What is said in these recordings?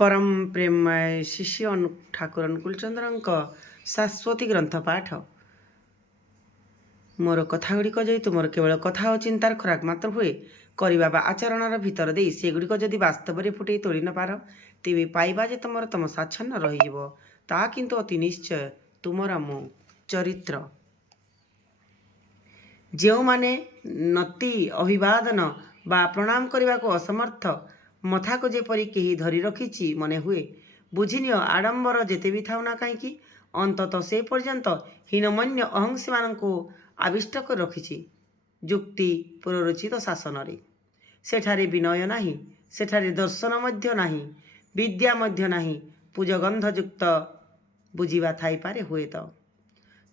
परम प्रेममय शिष्य ठाकुर अनुकूल चंद्र शाश्वती ग्रंथ पाठ मोर कथागुड़िक जो तुम केवल कथा और चिंतार खोराक मात्र हुए करवा बा आचरण भितर दे सेगुड़िक जदि बास्तव में फुटे तोड़ न पार तेरे पाइबा जे तुम साच्छन्न रही किंतु अति निश्चय तुमर मो चरित्र जो माने नति अभिवादन बा प्रणाम करने को असमर्थ मथा को जेपरी कहीं धरी रखी मने हुए बुझिनिय आडंबर जेते भी थाउना कहीं अंतत से पर्यंत हीनमन्य अहंसी मानू आविष्ट कर रखी जुक्ति पुररचित शासन सेठारे विनय नाही सेठारे दर्शन मध्य नाही विद्या मध्य नाही पूजगंधयुक्त बुझिबा थाई पारे हुए तो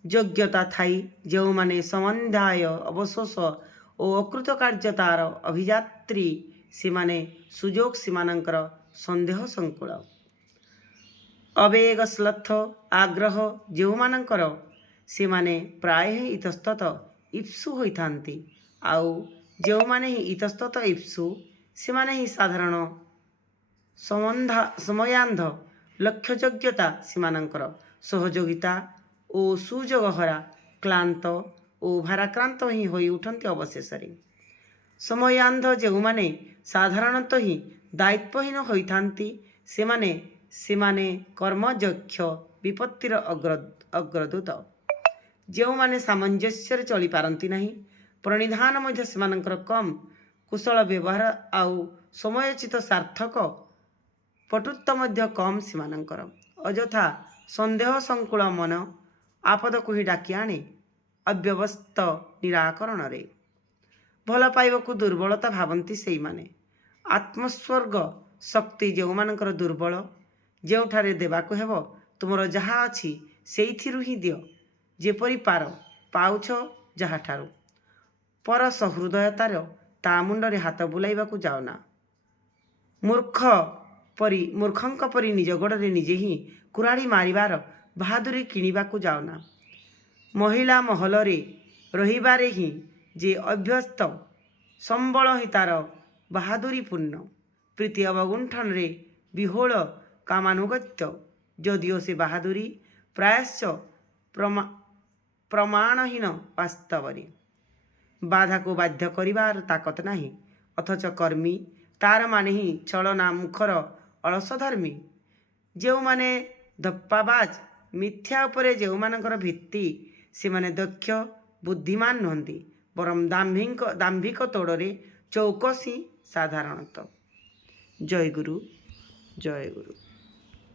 योग्यता थाई जो माने समन्धाय अवशोष और अकृतकार्यतार अभिजात्री सीमाने सुजोग सीमानंकर संदेह संकुल अवेग श्लथ आग्रह जो मानंकर सीमाने प्राय ही इतस्तत इप्सु होइथांती आउ जो माने ही इतस्तत इप्सु सीमाने ही साधारण समयांध लक्ष्ययोग्यता सीमानंकर सहयोगिता और सुजोगहरा क्लांत और भाराक्रांत ही होई उठंती अवशेष समयांध जो माने साधारणतः ही दायित्वहीन होइथांती सेमाने कर्मजक्ष विपत्तिर अग्रदूत जो माने सामंजस्य चली पारती नहीं प्रणिधान मध्य सेमानंकर कम कुशल व्यवहार आउ समयोचित सार्थक पटुत्व मध्य कम सीमानंकर अजथा संदेह संकुल मन आपद को ही डाकी आने अव्यवस्थ निराकरण रे भल पाइबा दुर्बलता भावती से माने आत्मस्वर्ग शक्ति जो मानकर दुर्बल जोठारे देवाको हेब तुमर जहा अच्छी से ही दियो जेपरी पार पाउछ जहा ठारू पर सहृदयतार ता मुंडरे हाथ बुलाइबा जाओना मूर्खंक परी निज गोड़े निजे ही कुराड़ी मारिबार बहादुरी किणिबा जाओना महिला महलरे रहिबारे ही जे अभ्यस्त संबल ही तार बहादुरी पूर्ण प्रीति अवगुंठन रे विहोल कामानुगत्य जदिओ से बहादुरी प्रायश्च प्रमाणहीन वास्तव बाधा को बाध्य करिबार ताकत नाही अथच कर्मी तार माने ही छलना मुखर अलसधर्मी जो माने धप्पाबाज मिथ्या उपरे जो मानकर भित्ति से माने दक्ष बुद्धिमान नहंती बरम दाम्भिक तोड़े चौकसी साधारणतः जय गुरु जय गुरु।